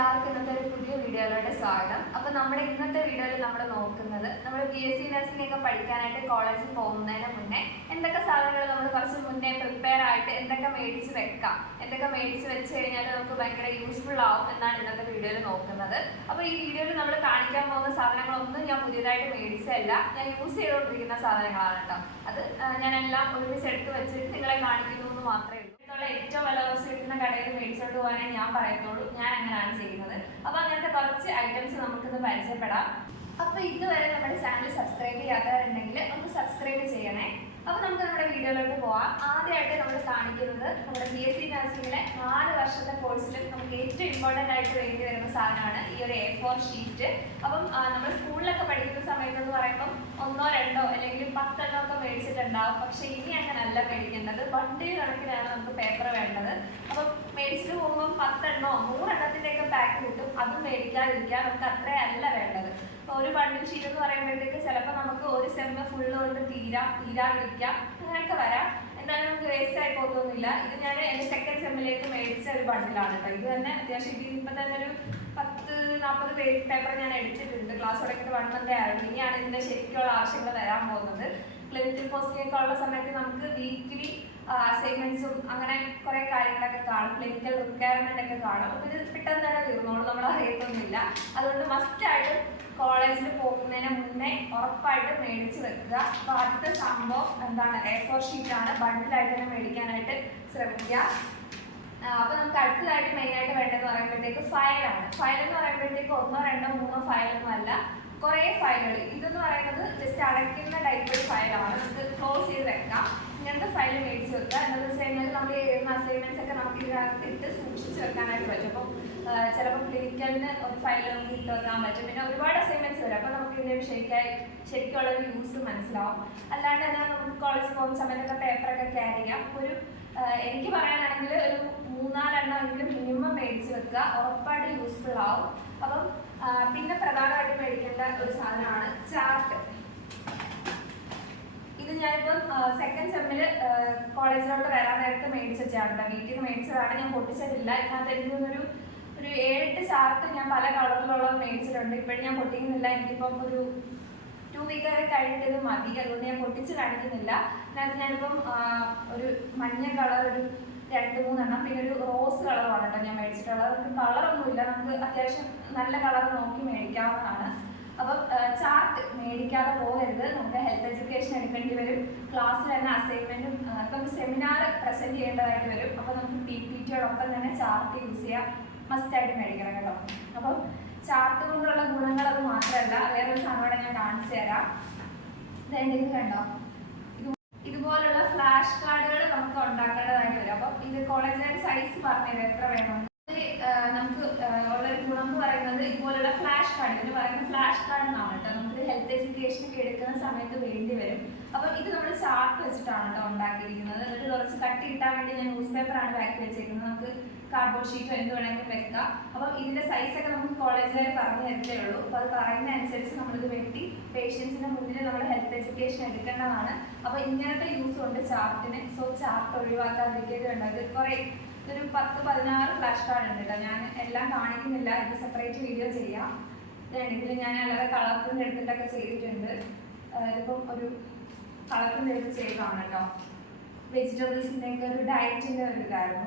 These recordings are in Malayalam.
എല്ലാവർക്കും ഇന്നത്തെ ഒരു പുതിയ വീഡിയോയിലോട്ട് സ്വാഗതം. അപ്പോൾ നമ്മുടെ ഇന്നത്തെ വീഡിയോയിൽ നമ്മൾ നോക്കുന്നത് നമ്മൾ BSc നഴ്സിംഗ് ഒക്കെ പഠിക്കാനായിട്ട് കോളേജിൽ പോകുന്നതിന് മുന്നേ എന്തൊക്കെ സാധനങ്ങൾ നമ്മൾ കുറച്ച് മുന്നേ പ്രിപ്പയർ ആയിട്ട് എന്തൊക്കെ മേടിച്ച് വെക്കാം, എന്തൊക്കെ മേടിച്ച് വെച്ച് കഴിഞ്ഞാൽ നമുക്ക് ഭയങ്കര യൂസ്ഫുൾ ആവും എന്നാണ് ഇന്നത്തെ വീഡിയോയിൽ നോക്കുന്നത്. അപ്പോൾ ഈ വീഡിയോയിൽ നമ്മൾ കാണിക്കാൻ പോകുന്ന സാധനങ്ങളൊന്നും ഞാൻ പുതിയതായിട്ട് മേടിച്ചതല്ല, ഞാൻ യൂസ് ചെയ്തുകൊണ്ടിരിക്കുന്ന സാധനങ്ങളാണ് കേട്ടോ. അത് ഞാനെല്ലാം ഒരുമിച്ച് എടുത്ത് വെച്ചിട്ട് നിങ്ങളെ കാണിക്കുന്നു എന്ന് മാത്രമേ ഉള്ളൂ. ഏറ്റവും വില കുറച്ച് കിട്ടുന്ന കടയിൽ മേടിച്ചോണ്ട് പോകാനേ ഞാൻ പറയത്തുള്ളൂ, ഞാൻ അങ്ങനെയാണ് ചെയ്യുന്നത്. അപ്പൊ അങ്ങനത്തെ കുറച്ച് ഐറ്റംസ് നമുക്കിന്ന് പരിചയപ്പെടാം. അപ്പൊ ഇതുവരെ നമ്മുടെ ചാനൽ സബ്സ്ക്രൈബ് ചെയ്യാത്തവരുണ്ടെങ്കിൽ ഒന്ന് സബ്സ്ക്രൈബ് ചെയ്യണേ. അപ്പൊ നമുക്ക് നമ്മുടെ വീഡിയോയിലോട്ട് പോവാം. ആദ്യമായിട്ട് നമ്മൾ കാണിക്കുന്നത് നമ്മുടെ BSc നഴ്സിംഗിലെ 4 വർഷത്തെ കോഴ്സിൽ നമുക്ക് ഏറ്റവും ഇമ്പോർട്ടൻ്റ് ആയിട്ട് വേണ്ടി വരുന്ന സാധനമാണ് ഈ ഒരു A4 ഷീറ്റ്. അപ്പം നമ്മൾ സ്കൂളിലൊക്കെ പഠിക്കുന്ന സമയത്ത് എന്ന് പറയുമ്പോൾ 1, 2 അല്ലെങ്കിൽ 10 എണ്ണം ഒക്കെ മേടിച്ചിട്ടുണ്ടാവും. പക്ഷെ ഇനി അങ്ങനെയല്ല മേടിക്കേണ്ടത്, ബണ്ടിൽ കണക്കിനാണ് നമുക്ക് പേപ്പർ വേണ്ടത്. അപ്പം മേടിച്ചിട്ട് പോകുമ്പോൾ 10 എണ്ണോ 100 എണ്ണത്തിൻ്റെ ഒക്കെ പാക്ക് കിട്ടും. അതും മേടിക്കാതിരിക്കുക, നമുക്ക് അത്രയല്ല വേണ്ടത്. അപ്പോൾ ഒരു ബണ്ടിൽ ഷീറ്റ് എന്ന് പറയുമ്പോഴത്തേക്ക് ചിലപ്പോൾ നമുക്ക് ഒരു സെമ്മ് ഫുള്ള് കൊണ്ട് തീരാതിരിക്കാം, അങ്ങനെയൊക്കെ വരാം. എന്തായാലും നമുക്ക് വേസ്റ്റ് ആയി പോകുന്നില്ല. ഇത് ഞാൻ എൻ്റെ സെക്കൻഡ് സെമ്മിലേക്ക് മേടിച്ച ഒരു ബണ്ടിലാണ് കേട്ടോ. ഇത് തന്നെ അത്യാവശ്യം ഇപ്പം തന്നെ ഒരു 10-40 പേപ്പർ ഞാൻ എടുത്തിട്ടുണ്ട്. ക്ലാസ് തുടങ്ങിയിട്ട് 1 മന്ത് ആയിരുന്നു. ഇനിയാണ് ഇതിൻ്റെ ശരിക്കുള്ള ആവശ്യങ്ങൾ വരാൻ പോകുന്നത്. ക്ലിനിക്കൽ പോസ്റ്റിംഗ് ഒക്കെ ഉള്ള സമയത്ത് നമുക്ക് വീക്കിലി അസൈൻമെന്റ്സും അങ്ങനെ കുറെ കാര്യങ്ങളൊക്കെ കാണും, ക്ലിനിക്കൽ റിക്വയർമെന്റ് ഒക്കെ കാണും. അപ്പോൾ ഇത് പെട്ടെന്ന് തന്നെ തീർന്നോളൂ, നമ്മൾ അറിയത്തൊന്നുമില്ല. അതുകൊണ്ട് മസ്റ്റായിട്ടും കോളേജിൽ പോകുന്നതിന് മുന്നേ ഉറപ്പായിട്ട് മേടിച്ച് വെക്കുക. അപ്പോൾ ആദ്യത്തെ സംഭവം എന്താണ്, A4 ഷീറ്റാണ്. ബണ്ടിലായിട്ട് തന്നെ മേടിക്കാനായിട്ട് ശ്രമിക്കുക. അപ്പോൾ നമുക്ക് അടുത്തതായിട്ട് മെയിനായിട്ട് വേണ്ടതെന്ന് പറയുമ്പോഴത്തേക്ക് ഫയലാണ്. ഫയൽ എന്ന് പറയുമ്പോഴത്തേക്ക് 1, 2, 3 ഫയലൊന്നും അല്ല, കുറേ ഫയലുകൾ. ഇതെന്ന് പറയുന്നത് ജസ്റ്റ് അടയ്ക്കുന്ന ടൈപ്പ് ഒരു ഫയലാണ്, നമുക്ക് ക്ലോസ് ചെയ്ത് വെക്കാം. ഇങ്ങനത്തെ ഫയൽ മേടിച്ച് വെക്കുക. എന്താണെന്ന് വെച്ച് കഴിഞ്ഞാൽ നമ്മൾ എഴുതുന്ന അസൈൻമെന്റ്സ് ഒക്കെ നമുക്ക് ഇതിനകത്ത് ഇട്ട് സൂക്ഷിച്ച് വെക്കാനായിട്ട് പറ്റും. അപ്പം ചിലപ്പോൾ ക്ലിനിക്കലിന് ഒരു ഫയൽ നമുക്ക് ഇട്ട് വെക്കാൻ പറ്റും. പിന്നെ ഒരുപാട് അസൈൻമെന്റ്സ് വരും, അപ്പോൾ നമുക്ക് ഇതിൻ്റെ ശരിക്കുള്ള ഒരു യൂസ് മനസ്സിലാവും. അല്ലാണ്ട് തന്നെ നമുക്ക് കോളേജിൽ പോകുന്ന സമയത്തൊക്കെ പേപ്പറൊക്കെ ക്യാരി ചെയ്യാം. ഒരു എനിക്ക് പറയാനാണെങ്കിൽ ഒരു 3-4 എണ്ണമെങ്കിലും മിനിമം മേടിച്ച് വെക്കുക, ഉറപ്പായിട്ട് യൂസ്ഫുൾ ആവും. അപ്പം പിന്നെ പ്രധാനമായിട്ട് മേടിക്കേണ്ട ഒരു സാധനമാണ് ചാർട്ട്. ഇത് ഞാനിപ്പം സെക്കൻഡ് സെമ്മിൽ കോളേജിലോട്ട് വരാൻ നേരത്തെ മേടിച്ച ചാർട്ട്, വീട്ടിൽ നിന്ന് മേടിച്ചതാണ്, ഞാൻ പൊട്ടിച്ചിട്ടില്ല. ഇതിനകത്ത് എനിക്ക് ഒരു 7-8 ചാർട്ട് ഞാൻ പല കളറിലുള്ളത് മേടിച്ചിട്ടുണ്ട്. ഇപ്പോഴും ഞാൻ പൊട്ടിക്കുന്നില്ല, എനിക്കിപ്പം ഒരു 2 വീക്ക് കഴിഞ്ഞിട്ട് ഇത് മതി, അതുകൊണ്ട് ഞാൻ പൊട്ടിച്ച് കാണിക്കുന്നില്ല. അതിനകത്ത് ഞാനിപ്പം ഒരു മഞ്ഞ കളർ ഒരു 2-3 എണ്ണം, പിന്നെ ഒരു റോസ് കളറുമാണ് കേട്ടോ ഞാൻ മേടിച്ചിട്ടുള്ളത്. നമുക്ക് കളറൊന്നുമില്ല, നമുക്ക് അത്യാവശ്യം നല്ല കളർ നോക്കി മേടിക്കാവുന്നതാണ്. അപ്പം ചാർട്ട് മേടിക്കാതെ പോകരുത്. നമുക്ക് ഹെൽത്ത് എഡ്യൂക്കേഷൻ എടുക്കേണ്ടി വരും, ക്ലാസ്സിൽ തന്നെ അസൈൻമെന്റും ഇപ്പം സെമിനാർ പ്രസന്റ് ചെയ്യേണ്ടതായിട്ട് വരും. അപ്പോൾ നമുക്ക് PPTയോടൊപ്പം തന്നെ ചാർട്ട് യൂസ് ചെയ്യാം, മസ്റ്റായിട്ട് മേടിക്കണം കേട്ടോ. അപ്പം ചാർട്ട് കൊണ്ടുള്ള ഗുണങ്ങൾ അത് മാത്രമല്ല, വേറൊരു സാധനം ഞാൻ കാണിച്ചു തരാം. ഇതെന്തെങ്കിലും കണ്ടോ, ഇതുപോലുള്ള ഫ്ലാഷ് കാർഡുകൾ നമുക്ക് ഉണ്ടാക്കേണ്ടതായിട്ട് വരും. അപ്പം ഇത് കോളേജിലെ സൈസ് പറഞ്ഞത് എത്ര വേണം, നമുക്ക് ഉള്ളൊരു ഗുണം എന്ന് പറയുന്നത് ഇതുപോലുള്ള ഫ്ലാഷ് കാർഡ്, ഇതിന് പറയുന്നത് ഫ്ലാഷ് കാർഡ് എന്നാണ് കേട്ടോ. നമുക്ക് ഹെൽത്ത് എഡ്യൂക്കേഷൻ ഒക്കെ എടുക്കുന്ന സമയത്ത് വേണ്ടി വരും. അപ്പം ഇത് നമ്മൾ ചാർട്ട് വെച്ചിട്ടാണ് കേട്ടോ ഉണ്ടാക്കിയിരിക്കുന്നത്. എന്നിട്ട് കുറച്ച് കട്ടി കിട്ടാൻ വേണ്ടി ഞാൻ ന്യൂസ് പേപ്പറാണ് ബാക്കി വെച്ചേക്കുന്നത്. നമുക്ക് കാർഡ്ബോർഡ് ഷീറ്റോ എന്ത് വേണമെങ്കിലും വെക്കാം. അപ്പം ഇതിന്റെ സൈസൊക്കെ നമുക്ക് കോളേജിൽ പറഞ്ഞു തരത്തേ ഉള്ളൂ. അപ്പോൾ അത് പറയുന്ന അനുസരിച്ച് നമ്മളിത് വെട്ടി പേഷ്യൻസിന്റെ മുന്നിൽ നമ്മൾ ഹെൽത്ത് എഡ്യൂക്കേഷൻ എടുക്കേണ്ടതാണ്. അപ്പോൾ ഇങ്ങനത്തെ യൂസ് ഉണ്ട് ചാർട്ടിന്. So chart ഒഴിവാക്കാതിരിക്കേണ്ടതുണ്ട്. ഇത് കുറേ ഒരു 10-16 ഫ്ലാഷ് കാർഡ് ഉണ്ട് കേട്ടോ. ഞാൻ എല്ലാം കാണിക്കുന്നില്ല, ഇത് സെപ്പറേറ്റ് വീഡിയോ ചെയ്യാം. ഇതിൽ ഞാൻ അല്ലാതെ കളർ പ്രിന്റ് എടുത്തിട്ടൊക്കെ ചെയ്തിട്ടുണ്ട്. ഇതിപ്പം ഒരു കളർ പ്രിന്റ് എടുത്ത് ചെയ്തതാണ് കേട്ടോ. വെജിറ്റബിൾസിൻ്റെ ഒക്കെ ഒരു ഡയറ്റിൻ്റെ ഒരു ഇതായിരുന്നു.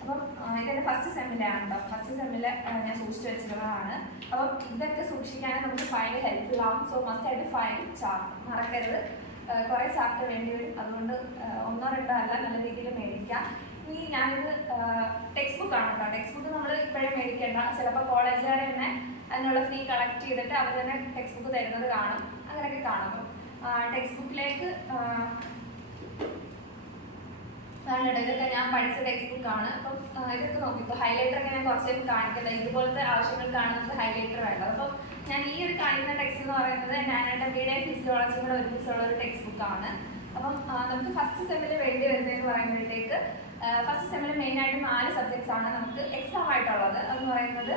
അപ്പം ഇതെൻ്റെ ഫസ്റ്റ് സെമ്മിലാണ് കേട്ടോ. ഫസ്റ്റ് സെമ്മിൽ ഞാൻ സൂക്ഷിച്ച് വെച്ചിട്ടുള്ളതാണ്. അപ്പം ഇതൊക്കെ സൂക്ഷിക്കാനും നമുക്ക് ഫയൽ ഹെൽപ്ഫുൾ ആവും. സോ മസ്റ്റായിട്ട് ഫയൽ ചാർട്ട് മറക്കരുത്. കുറേ ചാർട്ട് വേണ്ടി വരും, അതുകൊണ്ട് 1-2 അല്ല, നല്ല രീതിയിൽ മേടിക്കാം. ഇനി ഞാനിത് ടെക്സ്റ്റ് ബുക്ക് ആണ് കേട്ടോ. ടെക്സ്റ്റ് ബുക്ക് നമ്മൾ ഇപ്പോഴേ മേടിക്കേണ്ട, ചിലപ്പോൾ കോളേജുകാരെ തന്നെ അതിനുള്ള ഫീ കളക്ട് ചെയ്തിട്ട് അവർ തന്നെ ടെക്സ്റ്റ് ബുക്ക് തരുന്നത് കാണും, അങ്ങനെയൊക്കെ കാണും. അപ്പം ടെക്സ്റ്റ് ബുക്കിലേക്ക് ഇതൊക്കെ ഞാൻ പഠിച്ച ടെക്സ്റ്റ് ബുക്കാണ്. അപ്പം ഇതൊക്കെ നോക്കിക്കോ. ഹൈലൈറ്ററൊക്കെ ഞാൻ കുറച്ചേക്ക് കാണിക്കുന്നത്, ഇതുപോലത്തെ ആവശ്യങ്ങൾക്കാണ് നമുക്ക് ഹൈലൈറ്റർ വേണ്ടത്. അപ്പം ഞാൻ ഈ ഒരു കാണിക്കുന്ന ടെക്സ്റ്റ് എന്ന് പറയുന്നത് അനാട്ടമിയുടെയും ഫിസിയോളജിയും കൂടെ ഒരുമിച്ചുള്ള ഒരു ടെക്സ്റ്റ് ബുക്കാണ്. അപ്പം നമുക്ക് ഫസ്റ്റ് സെമ്മിൽ വേണ്ടി വരുന്നതെന്ന് പറയുമ്പോഴത്തേക്ക് ഫസ്റ്റ് സെമ്മിൽ മെയിനായിട്ട് 4 സബ്ജക്ട്സ് ആണ് നമുക്ക് എക്സാം ആയിട്ടുള്ളത്. അതെന്ന് പറയുന്നത്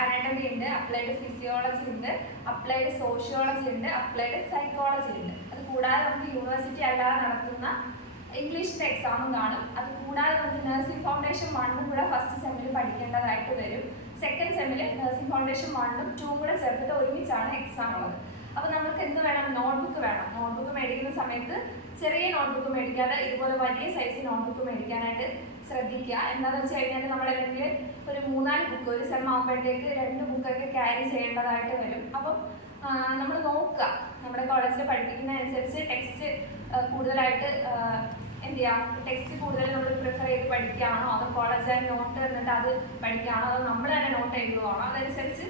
അനാട്ടമി ഉണ്ട്, അപ്ലൈഡ് ഫിസിയോളജി ഉണ്ട്, അപ്ലൈഡ് സോഷ്യോളജി ഉണ്ട്, അപ്ലൈഡ് സൈക്കോളജി ഉണ്ട്. അത് കൂടാതെ നമുക്ക് യൂണിവേഴ്സിറ്റി അല്ലാതെ നടത്തുന്ന ഇംഗ്ലീഷിൻ്റെ എക്സാമും കാണും. അത് കൂടാതെ നമുക്ക് നഴ്സിംഗ് ഫൗണ്ടേഷൻ 1 കൂടെ ഫസ്റ്റ് സെമ്മിൽ പഠിക്കേണ്ടതായിട്ട് വരും. സെമ്മിൽ നഴ്സിംഗ് ഫൗണ്ടേഷൻ 1ഉം 2ഉം കൂടെ ചേർത്തിട്ട് ഒരുമിച്ചാണ് എക്സാം ഉള്ളത്. അപ്പോൾ നമുക്ക് എന്ത് വേണം? നോട്ട്ബുക്ക് വേണം. നോട്ട്ബുക്ക് മേടിക്കുന്ന സമയത്ത് ചെറിയ നോട്ട്ബുക്ക് മേടിക്കാതെ ഇതുപോലെ വലിയ സൈസ് നോട്ട്ബുക്ക് മേടിക്കാനായിട്ട് ശ്രദ്ധിക്കുക. എന്താണെന്ന് വെച്ച് കഴിഞ്ഞാൽ നമ്മളല്ലെങ്കിൽ ഒരു 3-4 ബുക്ക് ഒരു സെം ആകുമ്പോഴത്തേക്ക് 2 ബുക്കൊക്കെ ക്യാരി ചെയ്യേണ്ടതായിട്ട് വരും. അപ്പം നമ്മൾ നോക്കുക, നമ്മുടെ കോളേജിൽ പഠിപ്പിക്കുന്നതനുസരിച്ച് ടെക്സ്റ്റ് കൂടുതലായിട്ട് എന്ത് ചെയ്യാം, ടെക്സ്റ്റ് കൂടുതൽ നമ്മൾ പ്രിഫർ ചെയ്ത് പഠിക്കുകയാണോ, അതോ കോളേജുകാർ നോട്ട് എന്നിട്ട് അത് പഠിക്കുകയാണോ, അതോ നമ്മൾ തന്നെ നോട്ട് എഴുതുവാണോ, അതനുസരിച്ച്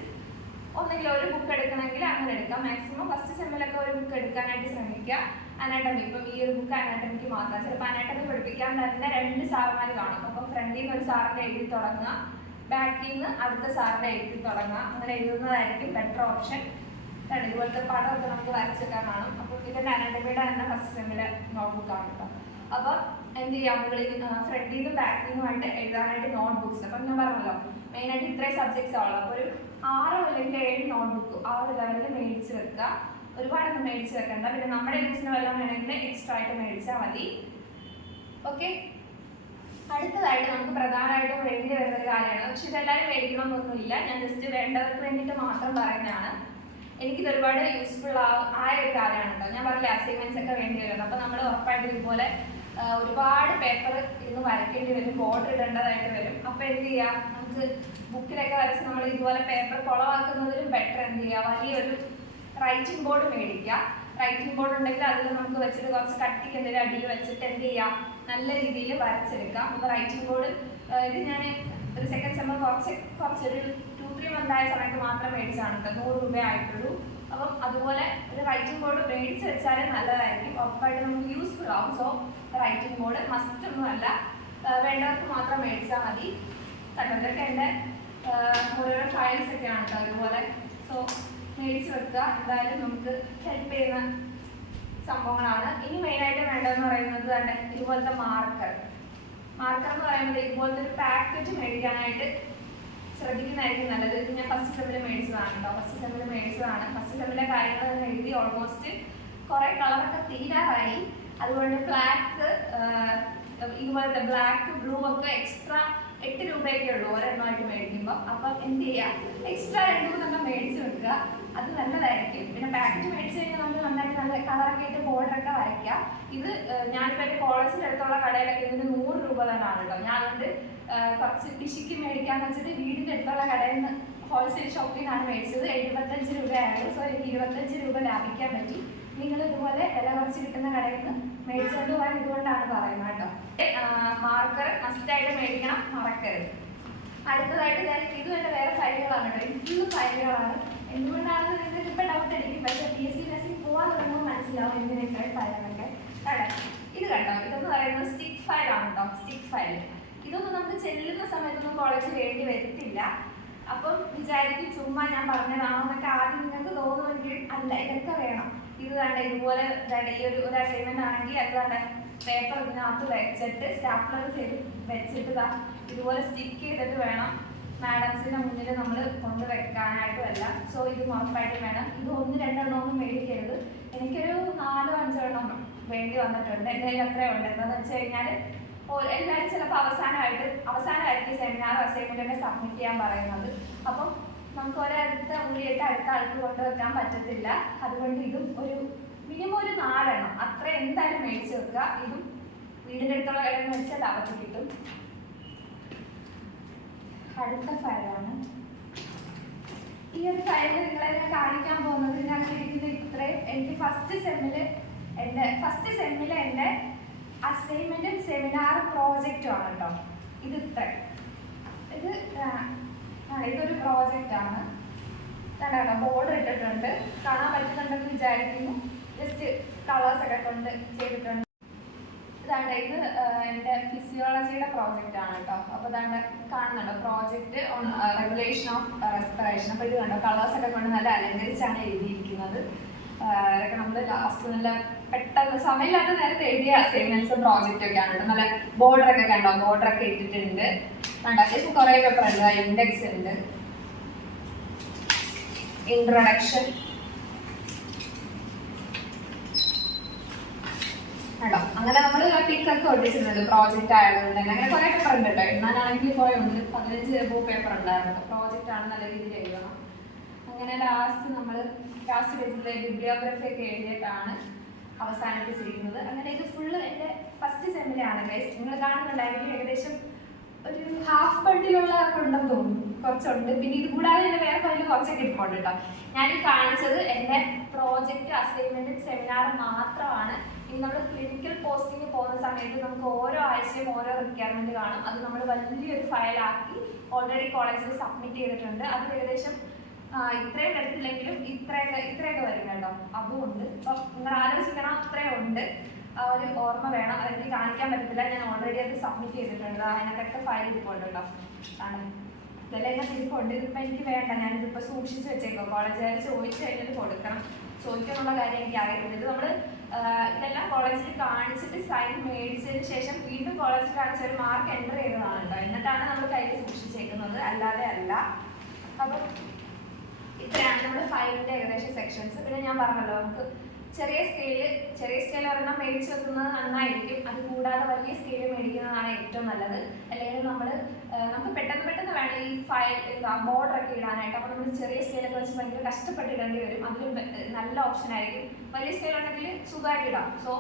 ഒന്നെങ്കിൽ ഒരു ബുക്ക് എടുക്കണമെങ്കിൽ അങ്ങനെ എടുക്കാം. മാക്സിമം ഫസ്റ്റ് സെമ്മിലൊക്കെ ഒരു ബുക്ക് എടുക്കാനായിട്ട് ശ്രമിക്കുക. അനാട്ടമി, ഇപ്പം ഈ ഒരു ബുക്ക് അനാട്ടമിക്ക് മാത്രം, ചിലപ്പോൾ അനാട്ടമി പഠിപ്പിക്കാൻ തന്നെ 2 സാറുമാർ കാണും. അപ്പം ഫ്രണ്ടിൽ നിന്ന് ഒരു സാറിൻ്റെ എഴുതി തുടങ്ങുക, ബാക്കിൽ നിന്ന് അടുത്ത സാറിൻ്റെ എഴുതി തുടങ്ങുക, അങ്ങനെ എഴുതുന്നതായിരിക്കും ബെറ്റർ ഓപ്ഷൻ. ഇതുപോലത്തെ പടമൊക്കെ നമുക്ക് വരച്ചൊക്കെ കാണും. അപ്പോൾ ഇതിൻ്റെ അനാട്ടമിയുടെ തന്നെ ഫസ്റ്റ് സെമ്മിലെ നോട്ട്ബുക്കാണ് കേട്ടോ. അപ്പോൾ എന്ത് ചെയ്യാം, മുകളിൽ ഫ്രണ്ടിൽ നിന്നും ബാക്കിൽ നിന്നുമായിട്ട് എഴുതാനായിട്ട് നോട്ട്ബുക്സ്. അപ്പം ഞാൻ പറഞ്ഞല്ലോ മെയിനായിട്ട് ഇത്രയും സബ്ജക്ട്സ് ഉള്ളത്. അപ്പോൾ ഒരു 6 അല്ലെങ്കിൽ 7 നോട്ട്ബുക്ക് ആ ഒരു ലെവലിൽ മേടിച്ച് വെക്കുക. ഒരുപാടൊന്നും മേടിച്ച് വെക്കണ്ട. പിന്നെ നമ്മുടെ യൂസിന് വല്ലതും വേണമെങ്കിൽ എക്സ്ട്രാ ആയിട്ട് മേടിച്ചാൽ മതി. ഓക്കെ, അടുത്തതായിട്ട് നമുക്ക് പ്രധാനമായിട്ടും വേണ്ടി വരുന്ന ഒരു കാര്യമാണ്. പക്ഷെ ഇതെല്ലാവരും മേടിക്കണമെന്നൊന്നുമില്ല, ഞാൻ ജസ്റ്റ് വേണ്ടവർക്ക് വേണ്ടിയിട്ട് മാത്രം പറയുന്നതാണ്. എനിക്കിത് ഒരുപാട് യൂസ്ഫുൾ ആയ ഒരു കാര്യമാണ് കേട്ടോ. ഞാൻ പറഞ്ഞില്ല അസൈൻമെന്റ്സ് ഒക്കെ വേണ്ടി വരുന്നത്. അപ്പോൾ നമ്മൾ ഉറപ്പായിട്ടും ഇതുപോലെ ഒരുപാട് പേപ്പർ ഇരുന്ന് വരയ്ക്കേണ്ടി വരും, ബോർഡർ ഇടേണ്ടതായിട്ട് വരും. അപ്പോൾ എന്ത് ചെയ്യുക, നമുക്ക് ബുക്കിലൊക്കെ വരച്ച് നമ്മൾ ഇതുപോലെ പേപ്പർ കുളവാക്കുന്നതിലും ബെറ്റർ എന്ത് ചെയ്യുക, വലിയൊരു റൈറ്റിംഗ് ബോർഡ് മേടിക്കുക. റൈറ്റിംഗ് ബോർഡ് ഉണ്ടെങ്കിൽ അതിൽ നമുക്ക് വെച്ചിട്ട് കുറച്ച് കട്ടിക്ക് എന്തെങ്കിലും അടിയിൽ വെച്ചിട്ട് എന്ത് ചെയ്യാം, നല്ല രീതിയിൽ വരച്ചെടുക്കാം. അപ്പോൾ റൈറ്റിംഗ് ബോർഡ് ഇത് ഞാൻ ഒരു സെക്കൻഡ് സെമ്മർ കുറച്ചൊരു 2-3 മന്ത് ആയ സമയത്ത് മാത്രം മേടിച്ചാണ് കേട്ടോ. 100 രൂപ ആയിട്ടുള്ളൂ. അപ്പം അതുപോലെ ഒരു റൈറ്റിംഗ് ബോർഡ് മേടിച്ച് വെച്ചാൽ നല്ലതായിരിക്കും, ഉറപ്പായിട്ട് നമുക്ക് യൂസ്ഫുൾ ആവും. സോ റൈറ്റിംഗ് ബോർഡ് മസ്റ്റ് ഒന്നുമല്ല, വേണ്ടവർക്ക് മാത്രം മേടിച്ചാൽ മതി. ഇതൊക്കെ എൻ്റെ ഓരോരോ ഫയൽസ് ഒക്കെയാണ് കേട്ടോ ഇതുപോലെ. സോ മേടിച്ച് വെക്കുക, എന്തായാലും നമുക്ക് ഹെൽപ്പ് ചെയ്യുന്ന സംഭവങ്ങളാണ്. ഇനി മെയിനായിട്ട് വേണ്ടതെന്ന് പറയുന്നത് തന്നെ ഇതുപോലത്തെ മാർക്കർ എന്ന് പറയുന്നത് ഇതുപോലത്തെ ഒരു പാക്കറ്റ് മേടിക്കാനായിട്ട് ശ്രദ്ധിക്കുന്നതായിരിക്കും നല്ലത്. ഇത് ഞാൻ ഫസ്റ്റ് സെമ്മിൽ മേടിച്ചതാണ് കേട്ടോ. ഫസ്റ്റ് സെമ്മിലെ കാര്യങ്ങൾ എഴുതി ഓൾമോസ്റ്റ് കുറേ കളറൊക്കെ തീരാറായി. അതുകൊണ്ട് ബ്ലാക്ക്, ഇതുപോലത്തെ ബ്ലാക്ക് ബ്ലൂ ഒക്കെ എക്സ്ട്രാ 8 രൂപയൊക്കെ ഉള്ളൂ ഒരെണ്ണമായിട്ട് മേടിക്കുമ്പോൾ. അപ്പം എന്ത് ചെയ്യുക, എക്സ്ട്രാ 2-3 മേടിച്ച് വെക്കുക, അത് നല്ലതായിരിക്കും. പിന്നെ പാക്കറ്റ് മേടിച്ച് കഴിഞ്ഞാൽ നമ്മൾ നന്നായിട്ട് നല്ല കളറൊക്കെ ഇട്ട് ബോർഡറൊക്കെ വരയ്ക്കുക. ഇത് ഞാനിപ്പോൾ എൻ്റെ കോളേജിൻ്റെ അടുത്തുള്ള കടയിലൊക്കെ ഇതിന് 100 രൂപ തന്നെയാണ് കേട്ടോ. ഞാൻ അതുകൊണ്ട് കുറച്ച് പിശിക്ക് മേടിക്കാന്ന് വെച്ചിട്ട് വീടിൻ്റെ അടുത്തുള്ള കടയിൽ നിന്ന് ഹോൾസെയിൽ ഷോപ്പിൽ നിന്നാണ് മേടിച്ചത്. 75 രൂപയായിരുന്നു. സോ എനിക്ക് 25 രൂപ ലാഭിക്കാൻ പറ്റി. നിങ്ങൾ ഇതുപോലെ വില കുറച്ച് കിട്ടുന്ന കടയിൽ നിന്ന് മേടിച്ചുകൊണ്ട് പോകാൻ ഇതുകൊണ്ടാണ് പറയുന്നത് കേട്ടോ. മാർക്കർ മസ്റ്റായിട്ട് മേടിക്കണം, മറക്കരുത്. അടുത്തതായിട്ട് ഇത് തന്നെ വേറെ ഫയലുകളാണ് കേട്ടോ. ഫുള്ള് ഫയലുകളാണ്. എന്തുകൊണ്ടാണെന്ന് നിങ്ങൾക്ക് ഇപ്പം ഡൗട്ട് അടിക്കും, പക്ഷേ BSc നഴ്സിംഗ് പോകാൻ തുടങ്ങുമ്പോൾ മനസ്സിലാവും എന്തിനൊക്കെ ഫയലൊക്കെ. ഇത് കണ്ടോ, ഇതെന്ന് പറയുന്നത് സ്റ്റിക്ക് ഫയലാണ് കേട്ടോ. സ്റ്റിക്ക് ഫയൽ ഇതൊന്നും നമുക്ക് ചെല്ലുന്ന സമയത്തൊന്നും കോളേജിൽ വേണ്ടി വരത്തില്ല. അപ്പം വിചാരിക്കും ചുമ്മാ ഞാൻ പറഞ്ഞതാണോ എന്നൊക്കെ ആദ്യം നിങ്ങൾക്ക് തോന്നുമെങ്കിൽ അല്ല, ഇതൊക്കെ വേണം. ഇത് വേണ്ട ഇതുപോലെ ഈ ഒരു അസൈൻമെന്റ് ആണെങ്കിൽ അത് വേണ്ട പേപ്പർ ഇതിനകത്ത് വെച്ചിട്ട് സ്റ്റാപ്ലർ ചെയ്ത് വെച്ചിട്ട് ഇതുപോലെ സ്റ്റിക്ക് ചെയ്തിട്ട് വേണം മാഡംസിന്റെ മുന്നിൽ നമ്മൾ കൊണ്ടുവെക്കാനായിട്ടുമല്ല. സോ ഇത് ഉറപ്പായിട്ട് വേണം. ഇത് 1-2 ഒന്നും മേടിക്കരുത്. എനിക്കൊരു 4-5 എണ്ണം വേണ്ടി വന്നിട്ടുണ്ട്. എൻ്റെ കയ്യിൽ അത്രയും ഉണ്ട്. എന്താണെന്ന് വെച്ച് കഴിഞ്ഞാൽ എല്ലാവരും ചിലപ്പോൾ അവസാനമായിരിക്കും സെമിനാർ അസൈൻമെൻറ്റൊക്കെ സബ്മിറ്റ് ചെയ്യാൻ പറയുന്നത്. അപ്പം നമുക്ക് ഒരടുത്ത ഊരിയിട്ട് അടുത്ത ആൾക്ക് കൊണ്ടുവെക്കാൻ പറ്റത്തില്ല. അതുകൊണ്ട് ഇതും ഒരു മിനിമം ഒരു 4 എണ്ണം അത്ര എന്തായാലും മേടിച്ച് വെക്കുക. ഇതും വീടിൻ്റെ അടുത്തുള്ള കടയിൽ നിന്ന് വെച്ചാൽ അവർക്ക് കിട്ടും. അടുത്ത ഫയലാണ്. ഈ ഒരു ഫയൽ നിങ്ങളെ ഞാൻ കാണിക്കാൻ പോകുന്നത് ഞാൻ എഴുതുന്ന ഇത്രയും. എനിക്ക് ഫസ്റ്റ് സെമ്മിലെ എൻ്റെ അസൈൻമെന്റും സെമിനാറും പ്രോജക്റ്റും ആണ് കേട്ടോ. ഇത് ഇത്രയും ഇതൊരു പ്രോജക്റ്റാണ്. കേട്ടോ ബോർഡർ ഇട്ടിട്ടുണ്ട്, കാണാൻ പറ്റുന്നുണ്ടെന്ന് വിചാരിക്കുന്നു. ജസ്റ്റ് കളേഴ്സൊക്കെ കൊണ്ട് ചെയ്തിട്ടുണ്ട്. ഇതാണ്ട് ഇത് എൻ്റെ ഫിസിയോളജിയുടെ പ്രോജക്റ്റ് ആണ് കേട്ടോ. അപ്പോൾ ഇതാണ്ട് കാണുന്നുണ്ടോ project on regulation of respiration. അപ്പോൾ ഇത് കണ്ടോ കളേഴ്സൊക്കെ കൊണ്ട് നല്ല അലങ്കരിച്ചാണ് എഴുതിയിരിക്കുന്നത്. അതൊക്കെ നമ്മൾ ലാസ്റ്റ് നല്ല പെട്ടെന്ന് സമയമില്ലാത്ത നേരത്തെ എഴുതിയ അസൈൻമെന്റ്സും പ്രോജക്റ്റും ഒക്കെ ആണ്. നല്ല ബോർഡറൊക്കെ കണ്ടോ, ബോർഡറൊക്കെ ഇട്ടിട്ടുണ്ട്. അത്യാവശ്യം കുറേ പേപ്പർ ഉണ്ട്. ഇൻഡെക്സ് ഉണ്ട്, ഇൻട്രൊഡക്ഷൻ, കേട്ടോ. അങ്ങനെ നമ്മൾ പിക്കൊക്കെ ഒട്ടിച്ചിട്ടുണ്ട് പ്രോജക്റ്റ് ആയതുകൊണ്ട് തന്നെ. അങ്ങനെ കുറെ പേപ്പർ ഉണ്ട് കേട്ടോ. എണ്ണാനാണെങ്കിൽ പോയുണ്ട് 15 പേപ്പർ ഉണ്ടായിരുന്നു. പ്രോജക്റ്റ് ആണ്, നല്ല രീതിയിൽ എഴുതണം. അങ്ങനെ ലാസ്റ്റ് പേജിലെ ബിബ്ലിയോഗ്രഫി ഒക്കെ എഴുതിയിട്ടാണ് അവസാനിപ്പിച്ചിരിക്കുന്നത്. അങ്ങനെ ഇത് ഫുള്ള് എൻ്റെ ഫസ്റ്റ് സെമ്മിലാണ് ഗൈസ്. നിങ്ങൾ കാണുന്നുണ്ടായിരിക്കും ഏകദേശം ഒരു ഹാഫ് ബണ്ടിലുള്ള ഉണ്ടെന്ന് തോന്നുന്നു, കുറച്ചുണ്ട്. പിന്നെ ഇത് കൂടാതെ എൻ്റെ വേറെ ഫയലിൽ കുറച്ചൊക്കെ ഇരിപ്പുണ്ട് കേട്ടോ. ഞാൻ ഈ കാണിച്ചത് എൻ്റെ പ്രോജക്റ്റ് അസൈൻമെൻറ്റും സെമിനാറും മാത്രമാണ്. ഇനി നമ്മൾ ക്ലിനിക്കൽ പോസ്റ്റിംഗ് പോകുന്ന സമയത്ത് നമുക്ക് ഓരോ ആഴ്ചയും ഓരോ റിക്വയർമെൻറ്റ് കാണും. അത് നമ്മൾ വലിയൊരു ഫയലാക്കി ഓൾറെഡി കോളേജിൽ സബ്മിറ്റ് ചെയ്തിട്ടുണ്ട്. അത് ഏകദേശം ഇത്രയും എടുത്തില്ലെങ്കിലും ഇത്രയൊക്കെ വരും കേട്ടോ. അതുകൊണ്ട് ഇപ്പം നിങ്ങൾ ആലോചിക്കണം, അത്രയും ഉണ്ട്. ഒരു ഓർമ്മ വേണം. അതെനിക്ക് കാണിക്കാൻ പറ്റത്തില്ല, ഞാൻ ഓൾറെഡി അത് സബ്മിറ്റ് ചെയ്തിട്ടുണ്ട്. അതിനകത്തൊക്കെ ഫയൽ ഇരിപ്പുണ്ട് കേട്ടോ. ആണ് ഇതെല്ലാം ഞാൻ ഇരിപ്പുണ്ട്. ഇതിപ്പോൾ എനിക്ക് വേണ്ട, ഞാനിതിപ്പോൾ സൂക്ഷിച്ച് വെച്ചേക്കോ. കോളേജുകാർ ചോദിച്ചു കഴിഞ്ഞിട്ട് കൊടുക്കണം. ചോദിക്കാനുള്ള കാര്യം എനിക്ക് അറിയത്തില്ല. ഇത് നമ്മൾ ഇതെല്ലാം കോളേജിൽ കാണിച്ചിട്ട് സൈൻ മേടിച്ചതിന് ശേഷം വീണ്ടും കോളേജിൽ കാണിച്ച ഒരു മാർക്ക് എൻ്റർ ചെയ്തതാണ് കേട്ടോ. എന്നിട്ടാണ് നമ്മൾ കയ്യിൽ സൂക്ഷിച്ചേക്കുന്നത്, അല്ലാതെ അല്ല. അപ്പം ഇത്രയാണ് നമ്മുടെ ഫയലിൻ്റെ ഏകദേശം സെക്ഷൻസ്. പിന്നെ ഞാൻ പറഞ്ഞല്ലോ, നമുക്ക് ചെറിയ സ്കെയിൽ ഒരെണ്ണം മേടിച്ച് വെക്കുന്നത് നന്നായിരിക്കും. അത് കൂടാതെ വലിയ സ്കെയിൽ മേടിക്കുന്നതാണ് ഏറ്റവും നല്ലത്. അല്ലെങ്കിൽ നമുക്ക് പെട്ടെന്ന് വേണം ഈ ഫയൽ ബോർഡറൊക്കെ ഇടാനായിട്ട്. അപ്പോൾ നമ്മൾ ചെറിയ സ്കെയിലൊക്കെ വെച്ച് ഭയങ്കര കഷ്ടപ്പെട്ട് ഇടേണ്ടി വരും. അതിൽ നല്ല ഓപ്ഷൻ ആയിരിക്കും. വലിയ സ്കെയിൽ ഉണ്ടെങ്കിൽ സുഖമായിട്ട് ഇടാം. സോ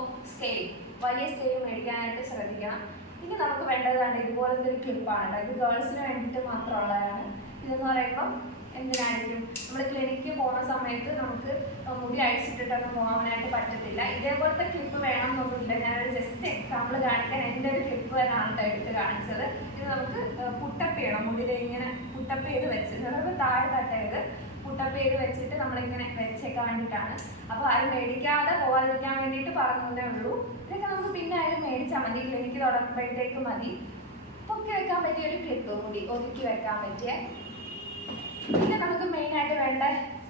വലിയ സ്കെയിൽ മേടിക്കാനായിട്ട് ശ്രദ്ധിക്കണം. ഇനി നമുക്ക് വേണ്ടതാണ് ഇതുപോലത്തെ ഒരു ക്ലിപ്പാണ് കേട്ടോ. ഇത് ഗേൾസിന് വേണ്ടിയിട്ട് മാത്രമുള്ളതാണ്. ഇതെന്ന് പറയുമ്പോൾ എന്തിനായിരിക്കും, നമ്മൾ ക്ലിനിക്ക് പോകുന്ന സമയത്ത് നമുക്ക് മുടി അഴിച്ചിട്ടിട്ടൊന്നും പോകാനായിട്ട് പറ്റത്തില്ല. ഇതേപോലത്തെ ക്ലിപ്പ് വേണം എന്നൊന്നുമില്ല. ഞാനൊരു ജസ്റ്റ് എക്സാമ്പിൾ കാണിക്കാൻ എൻ്റെ ഒരു ക്ലിപ്പ് തന്നെയാണ് എടുത്ത് കാണിച്ചത്. ഇത് നമുക്ക് പുട്ടപ്പ് ചെയ്യണം. മുടിയിൽ ഇങ്ങനെ പുട്ടപ്പ് ചെയ്ത് വെച്ച് ചിലപ്പോൾ താഴെ തട്ടരുത്, പുട്ടപ്പ് ചെയ്ത് വെച്ചിട്ട് നമ്മളിങ്ങനെ വെച്ചേക്കാൻ വേണ്ടിയിട്ടാണ്. അപ്പോൾ ആരും മേടിക്കാതെ പോകാതിരിക്കാൻ വേണ്ടിയിട്ട് പറഞ്ഞതേ ഉള്ളൂ. ഇതൊക്കെ നമുക്ക് പിന്നെ ആരും മേടിച്ചാൽ മതി. ക്ലിനിക്ക് തുടങ്ങുമ്പോഴത്തേക്ക് മതി. പൊക്കി വെക്കാൻ പറ്റിയ ഒരു ക്ലിപ്പ്, മുടി ഒതുക്കി വെക്കാൻ പറ്റിയ. പിന്നെ നമുക്ക് മെയിനായിട്ട് വേണ്ട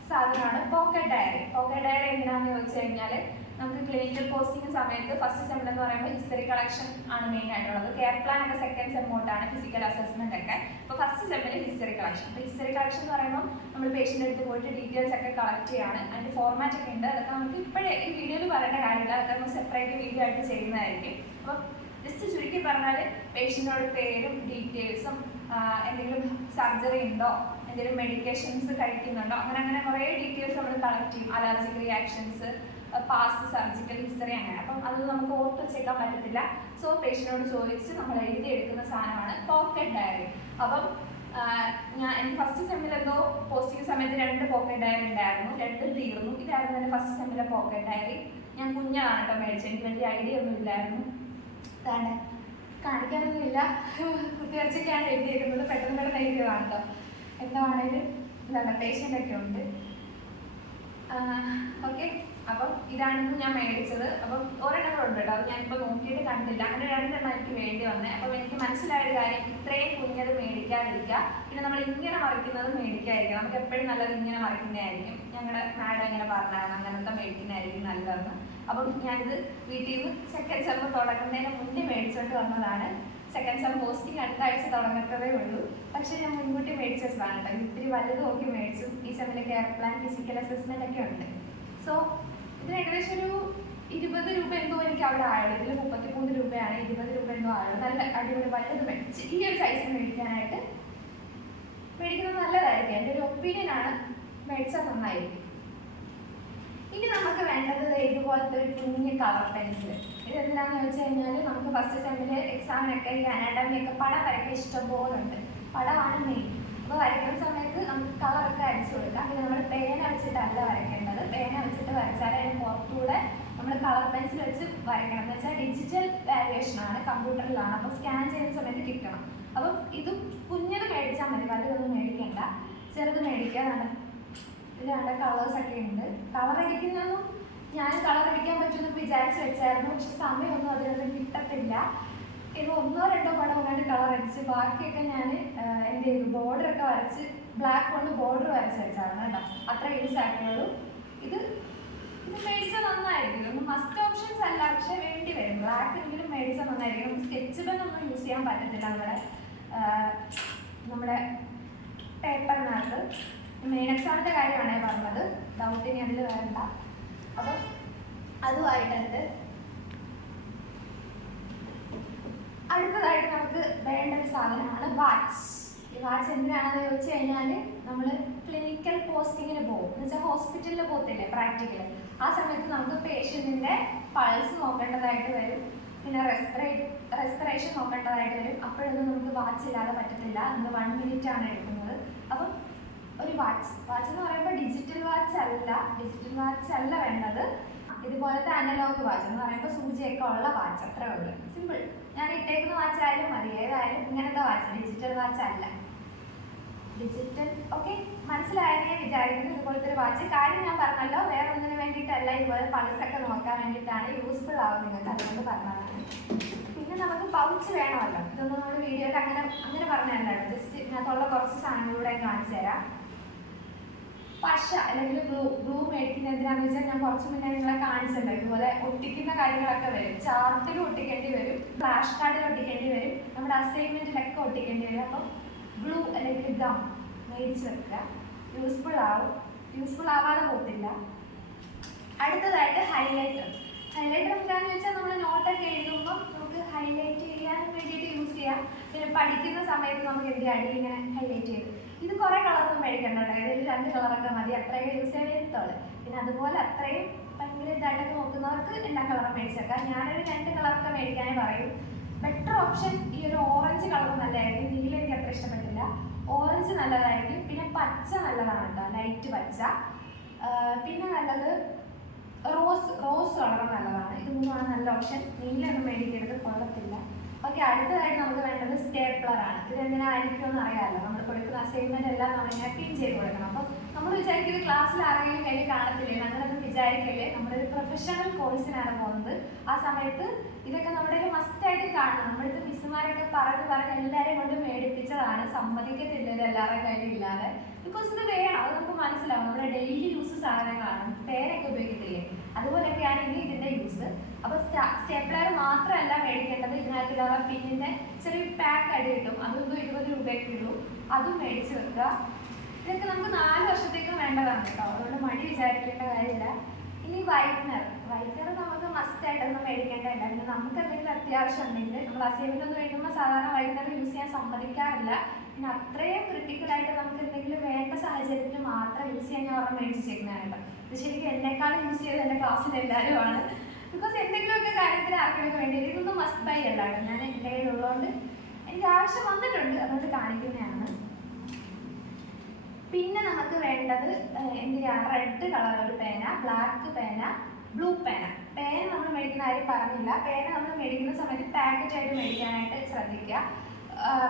സാധനമാണ് പോക്കറ്റ് ഡയറി. പോക്കറ്റ് ഡയറി എന്തിനാണെന്ന് ചോദിച്ചു കഴിഞ്ഞാൽ, നമുക്ക് ക്ലിനിക്കൽ പോസ്റ്റിംഗ് സമയത്ത് ഫസ്റ്റ് സെമ്മിൽ എന്ന് പറയുമ്പോൾ ഹിസ്റ്ററി കളക്ഷൻ ആണ് മെയിൻ ആയിട്ടുള്ളത്. കെയർ പ്ലാൻ ഒക്കെ സെക്കൻഡ് സെമ്മോട്ടാണ്, ഫിസിക്കൽ അസസ്മെന്റ് ഒക്കെ. അപ്പോൾ ഫസ്റ്റ് സെമ്മിൽ ഹിസ്റ്ററി കളക്ഷൻ. അപ്പോൾ ഹിസ്റ്ററി കളക്ഷൻ എന്ന് പറയുമ്പോൾ നമ്മൾ പേഷ്യൻ്റെ അടുത്ത് പോയിട്ട് ഡീറ്റെയിൽസ് ഒക്കെ കളക്ട് ചെയ്യാണ്. അതിൻ്റെ ഫോർമാറ്റ് ഒക്കെ ഉണ്ട്. അതൊക്കെ നമുക്ക് ഇപ്പോഴേ ഈ വീഡിയോയിൽ പറയേണ്ട കാര്യമില്ല. അതൊക്കെ നമ്മൾ സെപ്പറേറ്റ് വീഡിയോ ആയിട്ട് ചെയ്യുന്നതായിരിക്കും. അപ്പോൾ ജസ്റ്റ് ചുരുക്കി പറഞ്ഞാൽ പേഷ്യൻ്റോട് പേരും ഡീറ്റെയിൽസും, എന്തെങ്കിലും സർജറി ഉണ്ടോ, എന്തെങ്കിലും മെഡിക്കേഷൻസ് കഴിക്കുന്നുണ്ടോ, അങ്ങനെ കുറേ ഡീറ്റെയിൽസ് നമ്മൾ കളക്ട് ചെയ്യും. Allergic reactions, past surgical history, അങ്ങനെ. അപ്പം അത് നമുക്ക് ഓർത്ത് വെച്ചേക്കാൻ പറ്റത്തില്ല. സോ പേഷ്യനോട് ചോദിച്ച് നമ്മൾ എഴുതിയെടുക്കുന്ന സാധനമാണ് പോക്കറ്റ് ഡയറി. അപ്പം എനിക്ക് ഫസ്റ്റ് സെമ്മിൽ എന്തോ പോസ്റ്റിംഗ് സമയത്ത് 2 പോക്കറ്റ് ഡയറി ഉണ്ടായിരുന്നു. 2 തീർന്നു. ഇതായിരുന്നു എൻ്റെ ഫസ്റ്റ് സെമ്മിലെ പോക്കറ്റ് ഡയറി. ഞാൻ കുഞ്ഞാണ് കേട്ടോ മേടിച്ചത്. എനിക്ക് വലിയ ഐഡിയ ഒന്നും ഇല്ലായിരുന്നു. അതാണ് കാണിക്കാനൊന്നുമില്ല, കുത്തിവരച്ചൊക്കെയാണ് എഴുതിയിരിക്കുന്നത്. പെട്ടെന്ന് എഴുതിയതാണ് കേട്ടോ. എന്താണേലും ഇതാണ്, പേഷ്യൻ്റൊക്കെ ഉണ്ട്. ഓക്കെ, അപ്പം ഇതാണ് ഞാൻ മേടിച്ചത്. അപ്പം ഒരെണ്ണം കൂടെ ഉണ്ട് കേട്ടോ. അത് ഞാനിപ്പോൾ നോക്കിയിട്ട് കണ്ടില്ല. അങ്ങനെ 2 എണ്ണം എനിക്ക് വേണ്ടി വന്നേ. അപ്പം എനിക്ക് മനസ്സിലായൊരു കാര്യം, ഇത്രയും കുഞ്ഞത് മേടിക്കാതിരിക്കുക. പിന്നെ നമ്മൾ ഇങ്ങനെ മറിക്കുന്നത് മേടിക്കാതിരിക്കുക. നമുക്ക് എപ്പോഴും നല്ലത് ഇങ്ങനെ മറിക്കുന്നതായിരിക്കും. ഞങ്ങളുടെ മാഡം ഇങ്ങനെ പറഞ്ഞായിരുന്നു അങ്ങനത്തെ മേടിക്കുന്നതായിരിക്കും നല്ലതെന്ന്. അപ്പം ഞാനിത് വീട്ടിൽ നിന്ന് സെക്കൻഡ് സെം തുടങ്ങുന്നതിന് മുന്നേ മേടിച്ചുകൊണ്ട് വന്നതാണ്. സെക്കൻഡ് സെം പോസ്റ്റിംഗ് അടുത്ത ആഴ്ച തുടങ്ങത്തതേ ഉള്ളൂ. പക്ഷേ ഞാൻ മുൻകൂട്ടി മേടിച്ച വെച്ചതാണ് കേട്ടോ. ഇത്തിരി വലുത് നോക്കി മേടിച്ചു. ഈ സെമ്മിലെ കെയർ പ്ലാൻ, ഫിസിക്കൽ അസസ്മെൻ്റ് ഒക്കെ ഉണ്ട്. സോ ഇതിന് ഏകദേശം ഒരു 20 രൂപ എന്തോ എനിക്ക് അവിടെ ആയുള്ളൂ. ഇതിൽ 33 രൂപയാണ്, 20 രൂപ എന്തോ ആയുള്ളൂ. നല്ല അടിപൊളി വലുത് മേടിച്ച് ഈ ഒരു സൈസ് മേടിക്കാനായിട്ട് മേടിക്കുന്നത് നല്ലതായിരിക്കും. എൻ്റെ ഒരു ഒപ്പീനിയനാണ്. മേടിച്ചാൽ നന്നായിരിക്കും. ഇനി നമുക്ക് വേണ്ടത് ഇതുപോലത്തെ ഒരു കുഞ്ഞ് കളർ പെൻസിൽ. ഇതെന്തിനാണെന്ന് വെച്ച് കഴിഞ്ഞാൽ, നമുക്ക് ഫസ്റ്റ് സെമ്മിൽ എക്സാമിനൊക്കെ ഈ അനാട്ടമിയൊക്കെ പടം വരയ്ക്കാൻ ഇഷ്ടംപോലെ ഉണ്ട്. പടമാണ് മെയിൻ. അപ്പോൾ വരയ്ക്കുന്ന സമയത്ത് നമുക്ക് കളറൊക്കെ അടിച്ചു കൊടുക്കാം. പിന്നെ നമ്മൾ പേന വെച്ചിട്ടല്ല വരയ്ക്കേണ്ടത്. പേന വെച്ചിട്ട് വരച്ചാൽ അതിന് പുറത്തൂടെ നമ്മൾ കളർ പെൻസിൽ വെച്ച് വരയ്ക്കണം. എന്ന് വെച്ചാൽ ഡിജിറ്റൽ വാല്യുവേഷനാണ്, കമ്പ്യൂട്ടറിലാണ്. അപ്പോൾ സ്കാൻ ചെയ്യുന്ന സമയത്ത് കിട്ടണം. അപ്പം ഇതും കുഞ്ഞത് മേടിച്ചാൽ മതി, വലുതൊന്നും മേടിക്കേണ്ട. ചെറുത് മേടിക്കാനാണ്. ഇതിലാണ് കളേഴ്സൊക്കെ ഉണ്ട്. കളർ അടിക്കുന്നതൊന്നും ഞാൻ കളർ അടിക്കാൻ പറ്റുമെന്ന് വിചാരിച്ച് വെച്ചായിരുന്നു. പക്ഷെ സമയമൊന്നും അതിനൊന്നും കിട്ടത്തില്ല. ഇത് 1-2 പടം കൊണ്ട് കളർ അടിച്ച് ബാക്കിയൊക്കെ ഞാൻ എന്ത് ചെയ്തു, ബോർഡറൊക്കെ വരച്ച് ബ്ലാക്ക് കൊണ്ട് ബോർഡർ വരച്ച് വെച്ചായിരുന്നു കേട്ടോ. അത്ര യൂസ് ആക്കുന്നുള്ളൂ. ഇത് മേടിച്ചാൽ നന്നായിരിക്കും. ഒന്നും മസ്റ്റ് ഓപ്ഷൻസ് അല്ല, പക്ഷെ വേണ്ടി വരും. ബ്ലാക്ക് എങ്കിലും മേടിച്ചാൽ നന്നായിരിക്കും. നമുക്ക് സ്കെച്ച് പെന്നൊന്നും യൂസ് ചെയ്യാൻ പറ്റത്തില്ല നമ്മുടെ പേപ്പറിനകത്ത്. മെയിൻ എക്സാമിൻ്റെ കാര്യമാണ് പറഞ്ഞത്, ഡൗട്ട് ഇനി അതിൽ വേണ്ട. അപ്പം അതുമായിട്ടുണ്ട്. അടുത്തതായിട്ട് നമുക്ക് വേണ്ട ഒരു സാധനമാണ് വാച്ച്. ഈ വാച്ച് എന്തിനാണെന്ന് ചോദിച്ചു കഴിഞ്ഞാൽ നമ്മൾ ക്ലിനിക്കൽ പോസ്റ്റിങ്ങിന് പോകും, എന്ന് വെച്ചാൽ ഹോസ്പിറ്റലിൽ പോകത്തില്ലേ പ്രാക്ടിക്കൽ. ആ സമയത്ത് നമുക്ക് പേഷ്യൻറ്റിൻ്റെ പൾസ് നോക്കേണ്ടതായിട്ട് വരും, പിന്നെ റെസ്പിറേഷൻ നോക്കേണ്ടതായിട്ട് വരും. അപ്പോഴൊന്നും നമുക്ക് വാച്ച് ഇല്ലാതെ പറ്റത്തില്ല. നമ്മൾ 1 മിനിറ്റ് ആണ് എടുക്കുന്നത്. അപ്പം ഒരു വാച്ച് എന്ന് പറയുമ്പോൾ ഡിജിറ്റൽ വാച്ച് അല്ല വേണ്ടത്. ഇതുപോലത്തെ അനലോഗ് വാച്ച് എന്ന് പറയുമ്പോൾ സൂചിയൊക്കെ ഉള്ള വാച്ച്, അത്രേ ഉള്ളൂ. സിമ്പിൾ. ഞാൻ ഇട്ടേക്കുന്ന വാച്ച് ആയാലും മതി, ഏതായാലും ഇങ്ങനത്തെ വാച്ച്, ഡിജിറ്റൽ വാച്ച് അല്ല. ഡിജിറ്റൽ ഓക്കെ, മനസ്സിലായെന്ന് ഞാൻ വിചാരിക്കുന്നു. ഇതുപോലത്തെ ഒരു വാച്ച്. കാര്യം ഞാൻ പറഞ്ഞല്ലോ, വേറെ ഒന്നിനു വേണ്ടിയിട്ടല്ല, ഇതുപോലെ പൾസൊക്കെ നോക്കാൻ വേണ്ടിയിട്ടാണ്. യൂസ്ഫുൾ ആവും നിങ്ങൾക്ക്, അതുകൊണ്ട് പറഞ്ഞതാണ്. പിന്നെ നമുക്ക് പൗച്ച് വേണമല്ലോ. ഇതൊന്നും നമ്മൾ വീഡിയോയിൽ അങ്ങനെ പറഞ്ഞല്ലോ. ജസ്റ്റ് ഇതിനകത്തുള്ള കുറച്ച് സാധനങ്ങളിലൂടെ കാണിച്ചു തരാം. പശ അല്ലെങ്കിൽ ഗ്ലൂ മേടിക്കുന്ന എന്തിനാന്ന് വെച്ചാൽ ഞാൻ കുറച്ച് മുന്നേ നിങ്ങളെ കാണിച്ചല്ലോ. ഇതുപോലെ ഒട്ടിക്കുന്ന കാര്യങ്ങളൊക്കെ വരും. ചാർട്ടിൽ ഒട്ടിക്കേണ്ടി വരും, ഫ്ലാഷ് കാർഡിൽ ഒട്ടിക്കേണ്ടി വരും, നമ്മുടെ അസൈൻമെന്റിലൊക്കെ ഒട്ടിക്കേണ്ടി വരും. അപ്പം ഗ്ലൂ അല്ലെങ്കിൽ ഗം മേടിച്ച് വെക്കുക. യൂസ്ഫുൾ ആവാതെ പോകത്തില്ല. അടുത്തതായിട്ട് ഹൈലൈറ്റർ എന്താണെന്ന് വെച്ചാൽ നമ്മൾ നോട്ടൊക്കെ എഴുതുമ്പോൾ നമുക്ക് ഹൈലൈറ്റ് ചെയ്യാൻ വേണ്ടിയിട്ട് യൂസ് ചെയ്യാം. പിന്നെ പഠിക്കുന്ന സമയത്ത് നമുക്ക് എന്ത് അടിയിൽ ഇങ്ങനെ ഹൈലൈറ്റ് ചെയ്ത്. ഇത് കുറേ കളറൊന്നും മേടിക്കണ്ട, ഇതിൽ 2 കളറൊക്കെ മതി, അത്രയൊക്കെ യൂസ് ചെയ്യാൻ എടുത്തോളൂ. പിന്നെ അതുപോലെ അത്രയും ഭയങ്കര ഇതായിട്ടൊക്കെ നോക്കുന്നവർക്ക് എല്ലാ കളറും മേടിച്ചേക്കാം. ഞാനൊരു 2 കളറൊക്കെ മേടിക്കാനേ പറയും. ബെറ്റർ ഓപ്ഷൻ ഈ ഒരു ഓറഞ്ച് കളർ നല്ലതായിരിക്കും. നീല എനിക്ക് അത്ര ഇഷ്ടപ്പെട്ടില്ല. ഓറഞ്ച് നല്ലതായിരിക്കും. പിന്നെ പച്ച നല്ലതാണ് കേട്ടോ, ലൈറ്റ് പച്ച. പിന്നെ നല്ലത് റോസ് കളർ നല്ലതാണ്. ഇത് 3ആണ് നല്ല ഓപ്ഷൻ. നീലൊന്നും മേടിക്കരുത്, കൊള്ളത്തില്ല. ഓക്കെ, അടുത്തതായിട്ട് നമുക്ക് വേണ്ടത് സ്റ്റേപ്ലറാണ്. ഇത് എന്തിനായിരിക്കും എന്ന് അറിയാമല്ലോ. നമ്മൾ കൊടുക്കുന്ന അസൈൻമെന്റ് എല്ലാം നമ്മളിങ്ങനെ പിൻ ചെയ്ത് കൊടുക്കണം. അപ്പം നമ്മൾ വിചാരിക്കുന്നത് ക്ലാസ്സിൽ ആരെങ്കിലും കയ്യിൽ കാണത്തില്ലേ, അങ്ങനെയൊന്നും വിചാരിക്കല്ലേ. നമ്മളൊരു പ്രൊഫഷണൽ കോഴ്സിനാണ് പോകുന്നത്. ആ സമയത്ത് ഇതൊക്കെ നമ്മുടെ മസ്റ്റായിട്ട് കാണണം. നമ്മളിത് മിസ്സുമാരൊക്കെ പറഞ്ഞ് എല്ലാവരെയും കൊണ്ട് മേടിപ്പിച്ചതാണ്. സമ്മതിക്കത്തില്ല ഇത് എല്ലാവരുടെ കയ്യിലില്ലാതെ. ബിക്കോസ് ഇത് വേണം, അത് നമുക്ക് മനസ്സിലാവും. നമ്മുടെ ഡെയിലി യൂസ് സാധനങ്ങളാണ്. പേരൊക്കെ ഉപയോഗിക്കത്തില്ലേ, അതുപോലെയൊക്കെയാണ് ഇനി ഇതിൻ്റെ യൂസ്. അപ്പോൾ സ്റ്റേപ്ലർ മാത്രമല്ല മേടിക്കേണ്ടത്, ഇതിനകത്തുള്ള പിന്നിൻ്റെ ചെറിയ പാക്ക് അടി കിട്ടും. അതൊന്നും 20 രൂപയൊക്കെ ഉള്ളൂ. അതും മേടിച്ച് വെക്കുക. ഇതൊക്കെ നമുക്ക് 4 വർഷത്തേക്കും വേണ്ടതാണ് കേട്ടോ, അതുകൊണ്ട് മടി വിചാരിക്കേണ്ട കാര്യമില്ല. ഇനി വൈറ്റ്നർ നമുക്ക് മസ്റ്റായിട്ടൊന്നും മേടിക്കേണ്ടതല്ല. പിന്നെ നമുക്ക് എന്തെങ്കിലും അത്യാവശ്യം ഉണ്ടെങ്കിൽ നമ്മൾ അസൈൻമെന്റ് ഒന്നും എഴുതുമ്പോൾ സാധാരണ വൈറ്റ്നർ യൂസ് ചെയ്യാൻ സമ്മതിക്കാറില്ല. പിന്നെ അത്രയും ക്രിട്ടിക്കലായിട്ട് നമുക്ക് എന്തെങ്കിലും വേണ്ട സാഹചര്യത്തിൽ മാത്രം യൂസ് ചെയ്യാൻ ഞാൻ ഓർമ്മ മേടിച്ചേക്കുന്നതാണ് കേട്ടോ. ഇത് ശരിക്കും എന്നെക്കാളും യൂസ് ചെയ്ത് എൻ്റെ ക്ലാസ്സിൽ എല്ലാവരുമാണ്. ബിക്കോസ് എന്തെങ്കിലുമൊക്കെ കാര്യത്തിന് ആർക്കൊക്കെ വേണ്ടി ഇതൊന്നും മസ്റ്റ് ബൈ അല്ല കേട്ടോ. ഞാൻ എൻ്റെ കയ്യിലുള്ളതുകൊണ്ട് എനിക്ക് ആവശ്യം വന്നിട്ടുണ്ട്, അതുകൊണ്ട് കാണിക്കുന്നതാണ്. പിന്നെ നമുക്ക് വേണ്ടത് റെഡ് കളർ ഒരു പേന, ബ്ലാക്ക് പേന, ബ്ലൂ പേന. പേന നമ്മൾ മേടിക്കുന്ന കാര്യം പറഞ്ഞില്ല. പേന നമ്മൾ മേടിക്കുന്ന സമയത്ത് പാക്കറ്റായിട്ട് മേടിക്കാനായിട്ട് ശ്രദ്ധിക്കുക.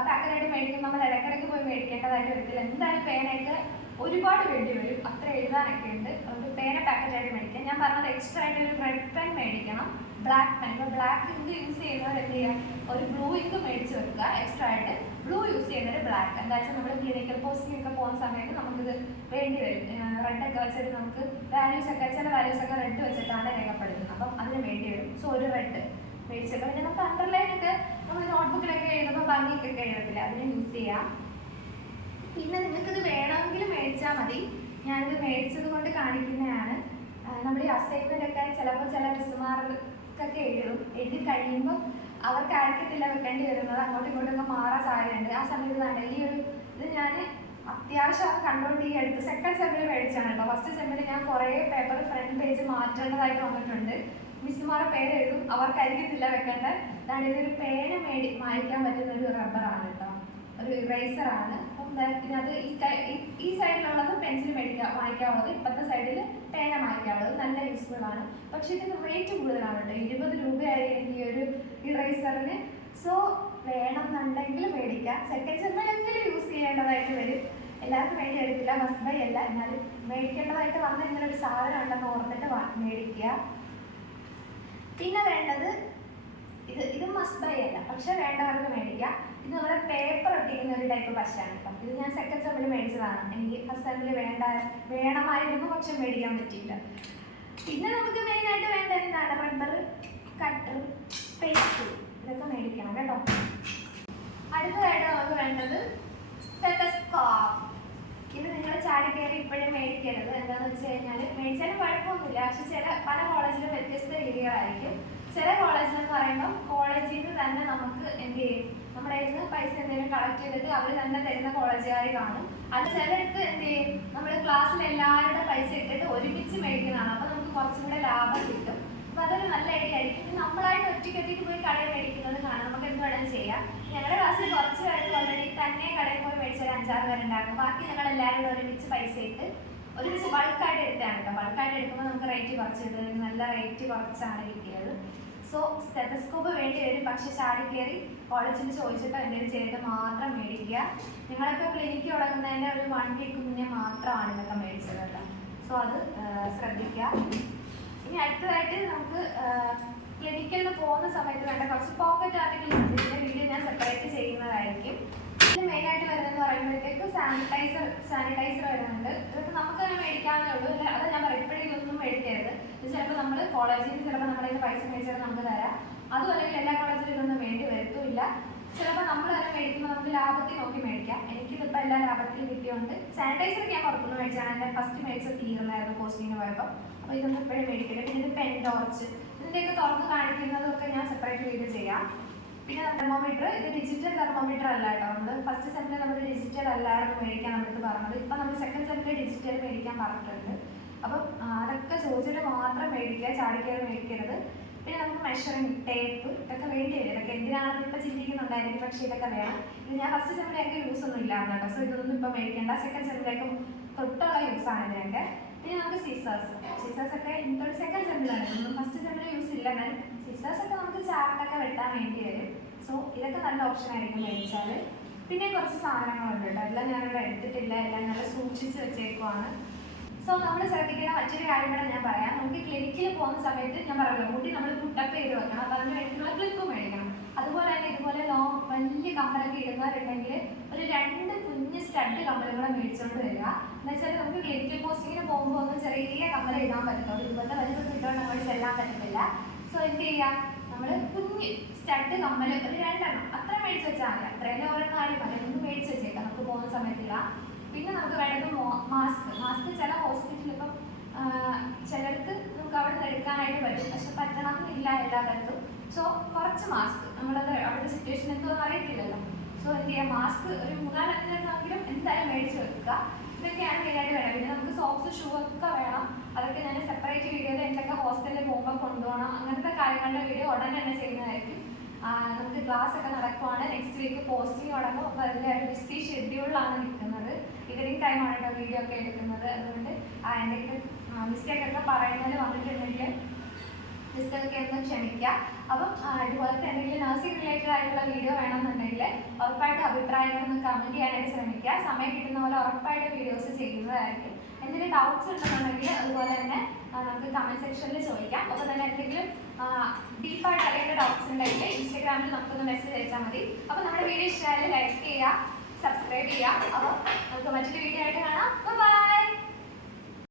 പാക്കറ്റായിട്ട് മേടിക്കുമ്പോൾ നമ്മൾ ഇടയ്ക്കിടയ്ക്ക് പോയി മേടിക്കേണ്ടതായിട്ട് വരത്തില്ല. എന്തായാലും പേനയൊക്കെ ഒരുപാട് വേണ്ടി വരും, അത്ര എഴുതാനൊക്കെ ഉണ്ട്. അതുകൊണ്ട് പേന പാക്കറ്റായിട്ട് മേടിക്കാം. ഞാൻ പറഞ്ഞത് എക്സ്ട്രാ ആയിട്ട് ഒരു റെഡ് പെൻ മേടിക്കണം, ബ്ലാക്ക് പെൻ. ഇപ്പോൾ ബ്ലാക്ക് ഇങ്ക് യൂസ് ചെയ്യുന്നവർ എന്ത് ചെയ്യുക, ഒരു ബ്ലൂ ഇങ്ക് മേടിച്ച് വെക്കുക എക്സ്ട്രാ ആയിട്ട്. ബ്ലൂ യൂസ് ചെയ്യുന്നൊരു ബ്ലാക്ക്. എന്താ വെച്ചാൽ നമ്മൾ ക്ലിനിക്കൽ പോസ്റ്റിംഗ് ഒക്കെ പോകുന്ന സമയത്ത് നമുക്കിത് വേണ്ടി വരും. റെഡൊക്കെ വെച്ചിട്ട് നമുക്ക് ചില വാല്യൂസ് ഒക്കെ റെഡ് വെച്ചിട്ടാണ് രേഖപ്പെടുത്തുന്നത്. അപ്പം അതിന് വേണ്ടി വരും. സോ ഒരു റെഡ് മേടിച്ചിട്ട് പിന്നെ നമുക്ക് അണ്ടർലൈൻ ഒക്കെ നമ്മൾ നോട്ട്ബുക്കിലൊക്കെ എഴുതുമ്പോൾ ഭംഗിക്കൊക്കെ എഴുതത്തില്ല, അതിന് യൂസ് ചെയ്യാം. പിന്നെ നിങ്ങൾക്കിത് വേണമെങ്കിൽ മേടിച്ചാൽ മതി. ഞാനിത് മേടിച്ചത് കൊണ്ട് കാണിക്കുന്നതാണ്. നമ്മുടെ ഈ അസൈൻമെന്റ് ഒക്കെ ചിലപ്പോൾ ചില മിസ്സുമാർക്കൊക്കെ എഴുതി കഴിയുമ്പോൾ അവർക്ക് ആയിരിക്കത്തില്ല വെക്കേണ്ടി വരുന്നത്, അങ്ങോട്ടും ഇങ്ങോട്ടൊക്കെ മാറാൻ സാധ്യതയുണ്ട്. ആ സമയത്ത് തന്നെ ഇത് ഞാൻ അത്യാവശ്യം കണ്ടുകൊണ്ട് ഈ അടുത്ത് സെക്കൻഡ് സെമ്മിൽ മേടിച്ചാണ് കേട്ടോ. ഫസ്റ്റ് സെമ്മിൽ ഞാൻ കുറേ പേപ്പർ ഫ്രണ്ട് പേജ് മാറ്റേണ്ടതായിട്ട് വന്നിട്ടുണ്ട്. മിസ്സുമാരുടെ പേര് എഴുതും, അവർക്കായിരിക്കത്തില്ല വെക്കേണ്ടത്. അതാണ് ഇതൊരു പേന മായ്ക്കാൻ പറ്റുന്ന ഒരു റബ്ബറാണ് കേട്ടോ, ഒരു ഇറേസറാണ്. അപ്പം ഇതിനകത്ത് ഈ സൈഡിലുള്ളത് പെൻസിൽ മായ്ക്കാനുള്ളത്, ഇപ്പോഴത്തെ സൈഡിൽ പേന മായ്ക്കാനുള്ളത്. നല്ല യൂസ്ഫുൾ ആണ്. പക്ഷെ ഇതിന് റേറ്റ് കൂടുതലാണ് കേട്ടോ, 20 രൂപയായിരിക്കും ഈ ഒരു ഇറേസറിന്. സോ വേണമെന്നുണ്ടെങ്കിൽ മേടിക്കാം. സെക്കൻഡ് സെമ്മിലെങ്കിലും യൂസ് ചെയ്യേണ്ടതായിട്ട് വരും. എല്ലാവർക്കും വേണ്ടി എടുക്കില്ല, മസ്റ്റ് ബൈ അല്ല. എന്നാലും മേടിക്കേണ്ടതായിട്ട് വന്ന ഇങ്ങനെ ഒരു സാധനം ഉണ്ടെന്ന് ഓർത്തിട്ട് മേടിക്കുക. പിന്നെ വേണ്ടത് ഇത് മസ്റ്റ് ബൈ അല്ല, പക്ഷെ വേണ്ടവർക്ക് മേടിക്കാം. ഇത് നമ്മുടെ പേപ്പർ ഒട്ടിക്കുന്ന ഒരു ടൈപ്പ് പശയാണ് കേട്ടോ. ഇത് ഞാൻ സെക്കൻഡ് സെമ്മിൽ മേടിച്ചതാണ്. എനിക്ക് ഫസ്റ്റ് സെമ്മിൽ വേണമായിരുന്നു, പക്ഷെ മേടിക്കാൻ പറ്റിയില്ല. പിന്നെ നമുക്ക് മെയിനായിട്ട് വേണ്ട എന്താണ്, റബ്ബർ, കട്ടർ, പെൻസിൽ, ഇതൊക്കെ മേടിക്കണം കേട്ടോ. അടുത്തതായിട്ട് നമുക്ക് വേണ്ടത് സ്റ്റെതസ്കോപ്പ്. ഇത് നിങ്ങൾ ചാടി കയറി ഇപ്പോഴും മേടിക്കരുത്. എന്താണെന്ന് വെച്ച് കഴിഞ്ഞാൽ മേടിച്ചാലും കുഴപ്പമൊന്നുമില്ല, പക്ഷെ പല കോളേജിലും വ്യത്യസ്ത രീതികളായിരിക്കും. ചില കോളേജിൽ എന്ന് പറയുമ്പോൾ കോളേജിൽ നിന്ന് തന്നെ നമുക്ക് എന്ത് ചെയ്യും, നമ്മുടെ കയ്യിൽ നിന്ന് പൈസ എന്തെങ്കിലും കളക്ട് ചെയ്തിട്ട് അവർ തന്നെ തരുന്ന കോളേജുകാർ കാണും. അത് ചിലയിടത്ത് എന്ത് ചെയ്യും, നമ്മൾ ക്ലാസ്സിൽ എല്ലാവരുടെ പൈസ ഇട്ടിട്ട് ഒരുമിച്ച് മേടിക്കുന്നതാണ്. അപ്പോൾ നമുക്ക് കുറച്ചും കൂടെ ലാഭം കിട്ടും. അപ്പോൾ അതൊരു നല്ല ഐഡിയ ആയിരിക്കും. നമ്മളായിട്ട് ഒറ്റയ്ക്കെത്തിയിട്ട് പോയി കടയിൽ മേടിക്കുന്നത് കാണാം, നമുക്ക് എന്ത് വേണമെങ്കിലും ചെയ്യാം. ഞങ്ങളുടെ ക്ലാസ്സിൽ കുറച്ച് പേർക്ക് ഓൾറെഡി തന്നെ കടയിൽ പോയി മേടിച്ചൊരു 5-6 പേരുണ്ടായിരുന്നു. ബാക്കി ഞങ്ങൾ എല്ലാവരും ഒരുമിച്ച് പൈസ ഇട്ട് ഒരുമിച്ച് ബൾക്കായിട്ട് എടുത്താണ് കേട്ടോ. ബൾക്കായിട്ട് എടുക്കുമ്പോൾ നമുക്ക് റേറ്റ് കുറച്ച് കിട്ടും, നല്ല റേറ്റ് കുറച്ചാണ് കിട്ടിയത്. സോ സ്റ്റെതസ്കോപ്പ് വേണ്ടി വരും, പക്ഷെ ചാടി കയറി കോളേജിൽ ചോദിച്ചിട്ടോ എന്തെങ്കിലും ചെയ്തിട്ട് മാത്രം മേടിക്കുക. നിങ്ങളൊക്കെ ക്ലിനിക്ക് തുടങ്ങുന്നതിൻ്റെ ഒരു 1 വീക്ക് മുന്നേ മാത്രമാണ് ഇതൊക്കെ മേടിച്ചത് കേട്ടോ. സോ അത് ശ്രദ്ധിക്കുക. ഇനി അടുത്തതായിട്ട് നമുക്ക് ക്ലിനിക്കിൽ പോകുന്ന സമയത്ത് വേണ്ട കുറച്ച് പോക്കറ്റ് ആർട്ടിക്കിൾസ് ഉണ്ട്. ഇതിൻ്റെ വീഡിയോ ഞാൻ സെപ്പറേറ്റ് ചെയ്യുന്നതായിരിക്കും. ഇതിന് മെയിനായിട്ട് വരുന്നതെന്ന് പറയുമ്പോഴത്തേക്ക് സാനിറ്റൈസർ വരുന്നുണ്ട്. ഇതൊക്കെ നമുക്ക് തന്നെ മേടിക്കാനേ ഉള്ളൂ. അത് ഞാൻ പറയും, ഇപ്പോഴും ഇതൊന്നും മേടിക്കരുത്. ഇത് ചിലപ്പോൾ നമ്മൾ കോളേജിൽ നിന്ന് ചിലപ്പോൾ നമ്മുടെ കയ്യിൽ പൈസ മേടിച്ചാൽ നമുക്ക് തരാം. അതും അല്ലെങ്കിൽ എല്ലാ കോളേജിലും ഇതൊന്നും വേണ്ടി വരത്തുമില്ല. ചിലപ്പോൾ നമ്മൾ തന്നെ മേടിക്കുമ്പോൾ നമുക്ക് ലാഭത്തിൽ നോക്കി മേടിക്കാം. എനിക്കിതിപ്പോൾ എല്ലാ ലാഭത്തിലും കിട്ടിയുണ്ട്. സാനിറ്റൈസർ ഞാൻ പുറത്തുനിന്ന് മേടിച്ചാണ്. എൻ്റെ ഫസ്റ്റ് മേടിച്ചത് തീർന്നായിരുന്നു പോസ്റ്റിങ്ങിന് പോയപ്പോൾ. അപ്പോൾ ഇതൊന്നും ഇപ്പോഴും മേടിക്കില്ല. പിന്നെ ഇത് പെൻ ടോർച്ച്, ഇതിൻ്റെയൊക്കെ തുറന്ന് കാണിക്കുന്നതൊക്കെ ഞാൻ സെപ്പറേറ്റ് വീഡിയോ ചെയ്യാം. പിന്നെ തെർമോമീറ്റർ, ഇത് ഡിജിറ്റൽ തെർമോമീറ്റർ അല്ല കേട്ടോ. നമ്മൾ ഫസ്റ്റ് സെമ്മിൽ നമ്മൾ ഡിജിറ്റൽ അല്ലായിരുന്നു മേടിക്കാൻ നമുക്ക് പറഞ്ഞത്. ഇപ്പം നമ്മൾ സെക്കൻഡ് സെമ്മിൽ ഡിജിറ്റൽ മേടിക്കാൻ പറഞ്ഞിട്ടുണ്ട്. അപ്പം അതൊക്കെ ചോദിച്ചിട്ട് മാത്രം മേടിക്കുക, ചാടിക്കയറി മേടിക്കരുത്. പിന്നെ നമുക്ക് മെഷറിങ് ടേപ്പ് ഇതൊക്കെ വേണ്ടി വരും. ഇതൊക്കെ എന്തിനാണെന്ന് ഇപ്പം ചിന്തിക്കുന്നുണ്ടായിരിക്കും, പക്ഷേ ഇതൊക്കെ വേണം. ഇത് ഞാൻ ഫസ്റ്റ് സെമ്മിലേക്ക് യൂസ് ഒന്നും ഇല്ലായിരുന്നു കേട്ടോ. സോ ഇതൊന്നും ഇപ്പം മേടിക്കേണ്ട, സെക്കൻഡ് സെമ്മിലേക്ക് തൊട്ടുള്ള യൂസാണ് ഇതിനൊക്കെ. പിന്നെ നമുക്ക് സിസേഴ്സ് ഒക്കെ ഇതൊരു സെക്കൻഡ് സെമ്മിലാണ്, ഇതൊന്നും ഫസ്റ്റ് സെമ്മിൽ യൂസ് ഇല്ല. എന്നാൽ സിസേഴ്സ് ഒക്കെ നമുക്ക് ചാർട്ടൊക്കെ വെട്ടാൻ വേണ്ടി വരും. സോ ഇതൊക്കെ നല്ല ഓപ്ഷൻ ആയിരിക്കും മേടിച്ചാൽ. പിന്നെ കുറച്ച് സാധനങ്ങളുണ്ട് കേട്ടോ, എല്ലാം ഞാനിവിടെ എടുത്തിട്ടില്ല, എല്ലാം നല്ല സൂക്ഷിച്ച് വെച്ചേക്കുവാണ്. സോ നമ്മൾ ശ്രദ്ധിക്കേണ്ട മറ്റൊരു കാര്യം കൂടെ ഞാൻ പറയാം. നമുക്ക് ക്ലിനിക്കിൽ പോകുന്ന സമയത്ത് ഞാൻ പറയല്ലോ, മുടി നമ്മൾ പുട്ടപ്പ് ചെയ്ത് വെക്കണം. അപ്പോൾ അതിന് വേണ്ടിയിട്ടുള്ള ക്ലിപ്പ് മേടിക്കണം. അതുപോലെ തന്നെ ഇതുപോലെ വലിയ കമ്മലൊക്കെ ഇടുന്നവരുണ്ടെങ്കിൽ ഒരു 2 കുഞ്ഞ് സ്റ്റഡ് കമ്മലും കൂടെ മേടിച്ചുകൊണ്ട് വരിക. എന്ന് വെച്ചാൽ നമുക്ക് ക്ലിനിക്കൽ പോസ്റ്റിങ്ങിന് പോകുമ്പോൾ ഒന്ന് ചെറിയ കമ്മല ഇടാൻ പറ്റുള്ളൂ. ഇതുപോലത്തെ വലിയ ഇട്ടുകൊണ്ട് നമ്മൾ ചെല്ലാൻ പറ്റത്തില്ല. സോ എന്ത് ചെയ്യാം, നമ്മൾ കുഞ്ഞ് സ്റ്റഡ് കമ്മൽ ഒരു 2 എണ്ണം അത്ര മേടിച്ച് വെച്ചാൽ മതി. അത്രയും ഓരോന്നും ആരും അതൊന്നും മേടിച്ച് വെച്ചേക്കാം, നമുക്ക് പോകുന്ന സമയത്തില്ല. പിന്നെ നമുക്ക് വേണ്ടത് മാസ്ക് ചില ഹോസ്പിറ്റലിൽ ഇപ്പം ചിലർക്ക് നമുക്ക് അവിടെ നിന്ന് എടുക്കാനായിട്ട് പറ്റും, പക്ഷെ പറ്റണമെന്നില്ല എല്ലായിടത്തും. സോ കുറച്ച് മാസ്ക് നമ്മളത് അവിടുത്തെ സിറ്റുവേഷൻ എന്തോന്നും അറിയത്തില്ലല്ലോ. സോ എന്ത് ചെയ്യുക, മാസ്ക് ഒരു 3-4 എന്തായാലും മേടിച്ച് വെക്കുക. ഇതൊക്കെയാണ് മെയിനായിട്ട് വേണം. പിന്നെ നമുക്ക് സോക്സ് ഷൂ ഒക്കെ വേണം. അതൊക്കെ ഞാൻ സെപ്പറേറ്റ് വീഡിയോയിൽ എന്തൊക്കെ ഹോസ്റ്റലിൽ പോകുമ്പോൾ കൊണ്ടുപോകണം അങ്ങനത്തെ കാര്യങ്ങളുടെ വീഡിയോ ഉടനെ തന്നെ ചെയ്യുന്നതായിരിക്കും. നമുക്ക് ക്ലാസ് ഒക്കെ നടക്കുവാണ്. നെക്സ്റ്റ് വീക്ക് പോസ്റ്റിംഗ് തുടങ്ങും. അപ്പോൾ അതിൻ്റെ ബിസി ഷെഡ്യൂളിലാണ് നിൽക്കുന്നത്. ഈവനിങ് ടൈമാണ് കേട്ടോ വീഡിയോ ഒക്കെ എടുക്കുന്നത്. അതുകൊണ്ട് എന്തെങ്കിലും മിസ്റ്റേക്ക് ഒക്കെ പറയുന്നതിൽ വന്നിട്ടുണ്ടെങ്കിൽ മിസ്റ്റേക്ക് ഒന്ന് ക്ഷമിക്കുക. അപ്പം ഇതുപോലത്തെ എന്തെങ്കിലും നഴ്സിംഗ് റിലേറ്റഡ് ആയിട്ടുള്ള വീഡിയോ വേണമെന്നുണ്ടെങ്കിൽ ഉറപ്പായിട്ട് അഭിപ്രായങ്ങൾ ഒന്ന് കമൻറ്റ് ചെയ്യാനായിട്ട് ശ്രമിക്കുക. സമയം കിട്ടുന്ന പോലെ ഉറപ്പായിട്ട് വീഡിയോസ് ചെയ്യുന്നതായിരിക്കും. എന്തെങ്കിലും ഡൗട്ട്സ് ഉണ്ടെന്നുണ്ടെങ്കിൽ അതുപോലെ തന്നെ നമുക്ക് കമൻറ്റ് സെക്ഷനിൽ ചോദിക്കാം. അപ്പോൾ തന്നെ എന്തെങ്കിലും ഡീപ്പായിട്ട് അറിയേണ്ട ഡൗട്ട്സ് ഉണ്ടെങ്കിൽ ഇൻസ്റ്റാഗ്രാമിൽ നമുക്കൊന്ന് മെസ്സേജ് അയച്ചാൽ മതി. അപ്പോൾ നമ്മുടെ വീഡിയോ ഇഷ്ടമായാലും ലൈക്ക് ചെയ്യുക, സബ്സ്ക്രൈബ് ചെയ്യുക. അപ്പോൾ നമുക്ക് മറ്റൊരു വീഡിയോ ആയിട്ട് കാണാം.